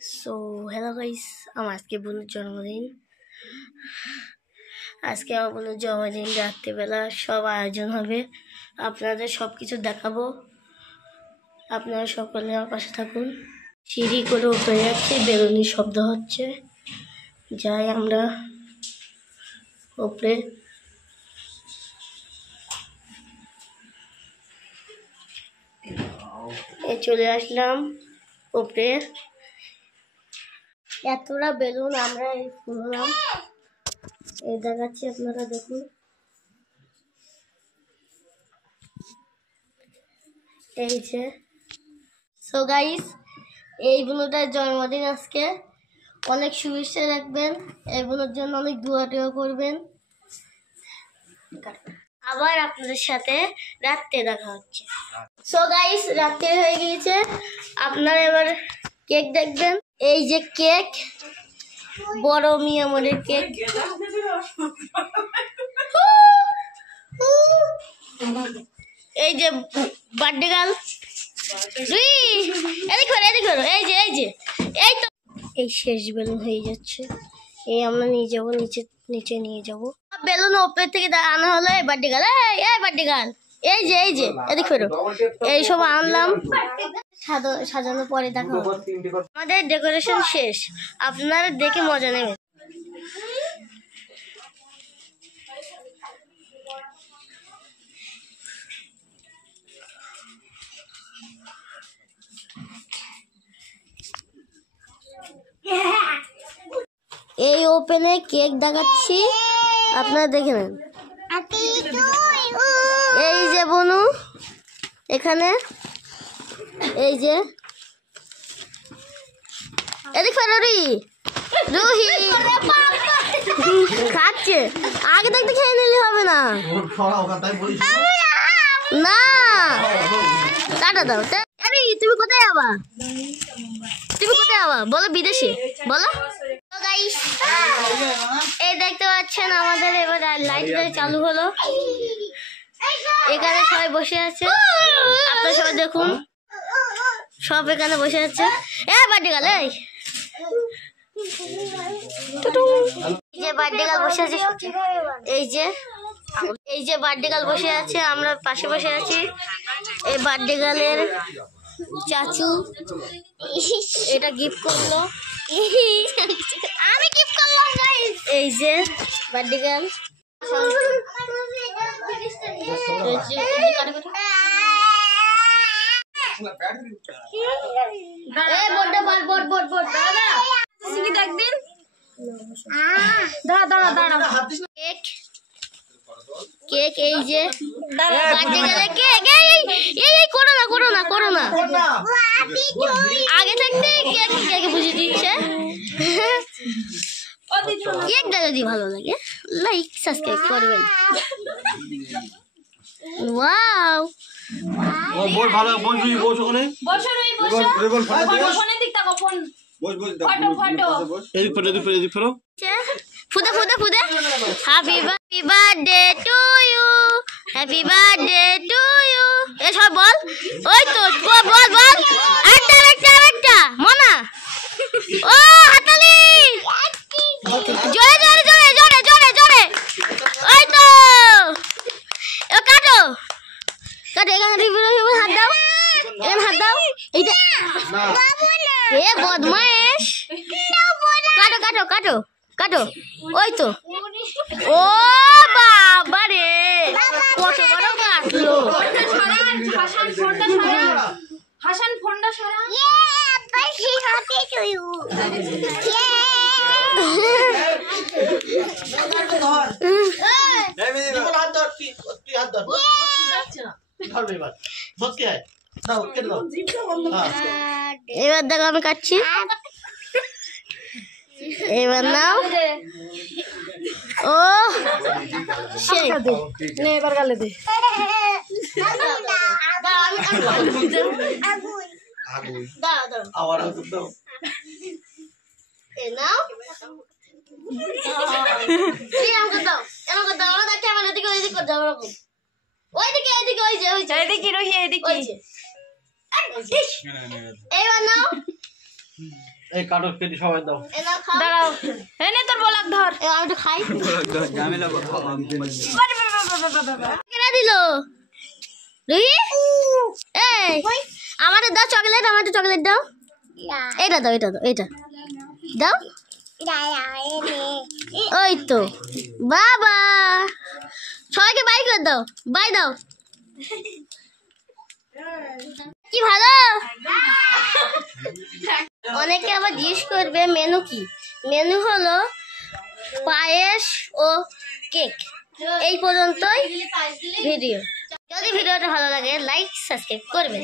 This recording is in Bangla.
সো হ্যালো গাইস, আমার আজকে বোনের জন্মদিন। আজকে আমার বোনের জন্মদিন, রাত্রিবেলা সব আয়োজন হবে, আপনাদের সব কিছু দেখাবো। আপনারা সকলে আমার পাশে থাকুন। সিঁড়ি করে উপরে যাচ্ছে, বেলুনের শব্দ হচ্ছে। যাই আমরা উপরে। চলে আসলাম উপরে। এতটা বেলুন আমরা ফুললাম, এই দেখাচ্ছি, আপনারা দেখুন। এই যে সো গাইস, এই বোনটার জন্মদিন আজকে। অনেক শুভেচ্ছা রাখবেন, এই বোনের জন্য অনেক দোয়া করবেন। আবার আপনাদের সাথে রাত্রে দেখা হচ্ছে। সো গাইস, রাত্রে হয়ে গিয়েছে, আপনারা এবার কেক দেখবেন। এই যে কেক, বড় মিয়ামরের কেক। এই যে বার্থডে গার্ল, এই তো এই শেষ বেলুন হয়ে যাচ্ছে। এই আমরা নিয়ে যাবো, নিচে নিয়ে যাবো। বেলুন ওপর থেকে আনা হলো। এই বার্থডে গার্ল, এই বার্থডে গার্ল, এই যে এদিক ফেরো। এই সব আনলাম, সাজানোর পরে দেখা হবে। আমাদের ডেকোরেশন শেষ, আপনারা দেখে মজা নেবেন। এই ওপেনে কেক দেখাচ্ছি, আপনারা দেখে নেন। এই যে বনু এখানে, এই যে এদিক ফেরোরি রুহি খাচ্ছে। আগে দেখতে খেয়ে নিলে হবে না, না টাটা দাও। তুমি কোথায় যাবা? বলো বিদেশে বলো। এই দেখতে পাচ্ছেন আমাদের এবার লাইট চালু হলো। এখানে সবাই বসে আছে, আপনারা সবাই দেখুন, সব এখানে বসে আছে। বার্থডে গার্ল, এই যে বার্থডে গার্ল বসে আছে। এই যে বার্থডে গার্ল বসে আছে, আমরা পাশে বসে আছি। এই বার্থডে গার্লের চাচু এটা গিফট করলো, আমি গিফট করলাম গাইস। এই যে বার্থডে গার্ল, কেক, এই যে বার্থডে গার্লের কেক। এই করো না আগে থাকতে কেক বুঝিয়ে দিচ্ছে। কেকটা যদি ভালো লাগে লাইক সাবস্ক্রাইব করবেন। ওয়াও, বল ভালো বল রুই বস ওখানে বসো ফোনে দিক তাকো ফোন বস এদিক ফেরো ফুদে happy birthday to you, happy birthday to you. এ সব বল, ওই তো বল একটা মনা। ও হাতালি, জোরে ওই তো। কাটো এখানে হাত দাও। এইটা এ বদমাইশ, কাটো ওই তো। ও বাবা রে, কত বড় কাটলো। হাসান ফোনটা সরা। এবার দেখো আমি কাটছি, এবার নাও। ও সেই এবার গালে দে। এবার নাও। এই কাটো পেটি সবাই দাও। দাঁড়াও এই নে তোর বলাক ধর আমি একটু খাই। ঝামেলা কেনা দিল রুহি? এই আমাদের দাও চকলেট, আমাদের চকলেট দাও। এটা দাও, এটা দাও, এটা দাও। ওই তো বাবা, সবাইকে বাই করে দাও, বাই দাও। কি ভালো। অনেকে আবার জিজ্ঞেস করবে মেনু কি। মেনু হলো পায়েস ও কেক। এই পর্যন্তই ভিডিও। যদি ভিডিওটা ভালো লাগে লাইক সাবস্ক্রাইব করবেন।